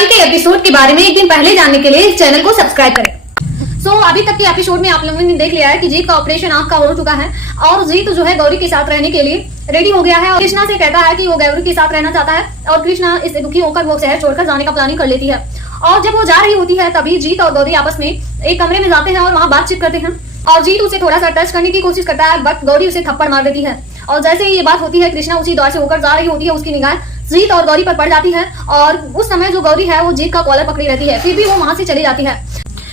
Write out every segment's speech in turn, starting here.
कल के एपिसोड के बारे में एक दिन पहले जानने के लिए इस चैनल को सब्सक्राइब करें। अभी तक के एपिसोड में आप लोगों ने देख लिया है कि जीत का ऑपरेशन आंख का हो चुका है और जीत जो है गौरी के साथ रहने के लिए रेडी हो गया है और कृष्णा से कहता है कि वो गौरी के साथ रहना चाहता है और कृष्णा इससे दुखी होकर वो शहर छोड़कर जाने का प्लानिंग कर लेती है। और जब वो जा रही होती है तभी जीत और गौरी आपस में एक कमरे में जाते हैं और वहाँ बातचीत करते हैं और जीत उसे थोड़ा सा टच करने की कोशिश करता है बट गौरी उसे थप्पड़ मार देती है। और जैसे ही ये बात होती है कृष्णा उसी द्वार से होकर जा रही होती है, उसकी निगाह जीत और गौरी पर पड़ जाती है और उस समय जो गौरी है वो जीत का कॉलर पकड़ी रहती है, फिर भी वो वहां से चली जाती है।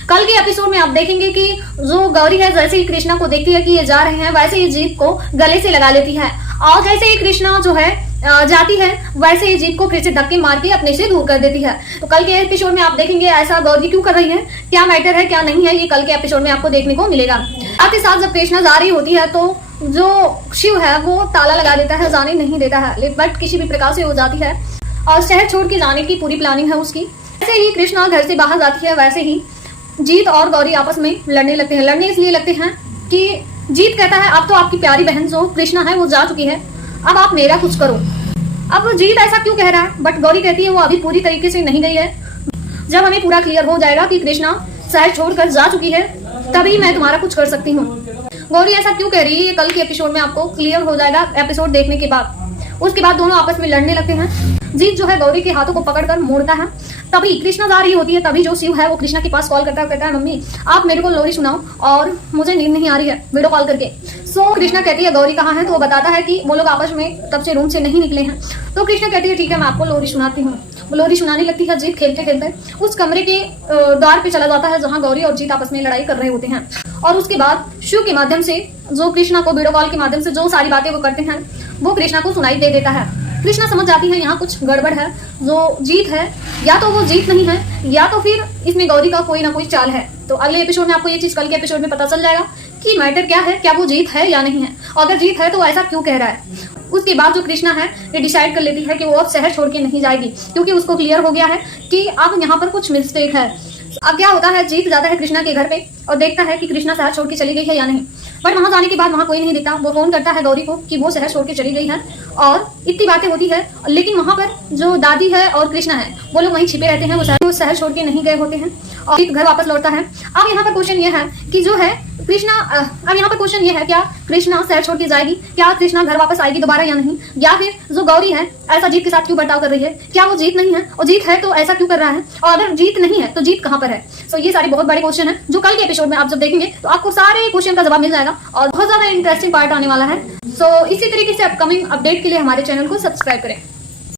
कल के एपिसोड में आप देखेंगे कि जो गौरी है जैसे ही कृष्णा को देखती है कि ये जा रहे हैं वैसे ही जीत को गले से लगा लेती है और जैसे ही कृष्णा जो है जाती है वैसे ही जीत को फिर से धक्के मार के अपने से दूर कर देती है। तो कल के एपिसोड में आप देखेंगे ऐसा गौरी क्यों कर रही है, क्या मैटर है क्या नहीं है, ये कल के एपिसोड में आपको देखने को मिलेगा। साथ ही साथ जब कृष्णा जा रही होती है तो जो शिव है वो ताला लगा देता है, जाने नहीं देता है, बट किसी भी प्रकार से हो जाती है और शहर छोड़ के जाने की पूरी प्लानिंग है उसकी। वैसे ही कृष्णा घर से बाहर जाती है वैसे ही जीत और गौरी आपस में लड़ने लगते हैं। लड़ने इसलिए लगते हैं कि जीत कहता है अब तो आपकी प्यारी बहन जो कृष्णा है वो जा चुकी है, अब आप मेरा कुछ करो। अब जीत ऐसा क्यों कह रहा है बट गौरी कहती है वो अभी पूरी तरीके से नहीं गई है, जब हमें पूरा क्लियर हो जाएगा कि कृष्णा शहर छोड़कर जा चुकी है तभी मैं तुम्हारा कुछ कर सकती हूँ। गौरी ऐसा क्यों कह रही है ये कल के एपिसोड में आपको क्लियर हो जाएगा एपिसोड देखने के बाद। उसके बाद दोनों आपस में लड़ने लगते हैं। जीत जो है गौरी के हाथों को पकड़कर मोड़ता है, तभी कृष्णा जा रही होती है तभी जो शिव है वो कृष्णा के पास कॉल करता है, कहता है मम्मी आप मेरे को लोरी सुनाओ और मुझे नींद नहीं आ रही है वीडियो कॉल करके। कृष्णा कहती है गौरी कहाँ है, तो वो बताता है कि वो लोग आपस में तब से रूम से नहीं निकले हैं। तो कृष्णा कहती है ठीक है मैं आपको लोरी सुनाती हूँ। वो लोरी सुनाने लगती है। जीत खेलते खेलते उस कमरे के द्वार पे चला जाता है जहाँ गौरी और जीत आपस में लड़ाई कर रहे होते हैं और उसके बाद शिव के माध्यम से जो कृष्णा को वीडियो कॉल के माध्यम से जो सारी बातें वो करते हैं वो कृष्णा को सुनाई दे देता है। कृष्णा समझ जाती है यहाँ कुछ गड़बड़ है, जो जीत है या तो वो जीत नहीं है या तो फिर इसमें गौरी का कोई ना कोई चाल है। तो अगले एपिसोड में आपको ये चीज कल के एपिसोड में पता चल जाएगा कि मैटर क्या है, क्या वो जीत है या नहीं है, और अगर जीत है तो ऐसा क्यों कह रहा है। उसके बाद जो कृष्णा है ये डिसाइड कर लेती है कि वो अब शहर छोड़ के नहीं जाएगी क्योंकि उसको क्लियर हो गया है कि अब यहाँ पर कुछ मिस्टेक है। अब क्या होता है, जीत जाता है कृष्णा के घर पे और देखता है कि कृष्णा शहर छोड़ के चली गई है या नहीं, बट वहां जाने के बाद वहां कोई नहीं दिखता। वो फोन करता है गौरी को कि वो शहर छोड़ के चली गई है और इतनी बातें होती है, लेकिन वहां पर जो दादी है और कृष्णा है वो लोग वहीं छिपे रहते हैं, वो शहर छोड़ के नहीं गए होते हैं और घर वापस लौटता है। अब यहाँ पर क्वेश्चन ये है कि जो है कृष्णा, अब यहाँ पर क्वेश्चन ये है क्या कृष्णा शहर छोड़ के जाएगी, क्या कृष्णा घर वापस आएगी दोबारा या नहीं, या फिर जो गौरी है ऐसा जीत के साथ क्यों बर्ताव कर रही है, क्या वो जीत नहीं है और जीत है तो ऐसा क्यों कर रहा है, और अगर जीत नहीं है तो जीत कहाँ पर है। ये सारे बहुत बड़े क्वेश्चन है जो कल के एपिसोड में आप जब देखेंगे तो आपको सारे क्वेश्चन का जवाब मिल जाएगा और बहुत ज्यादा इंटरेस्टिंग पार्ट आने वाला है। इसी तरीके से अपकमिंग अपडेट के लिए हमारे चैनल को सब्सक्राइब करें।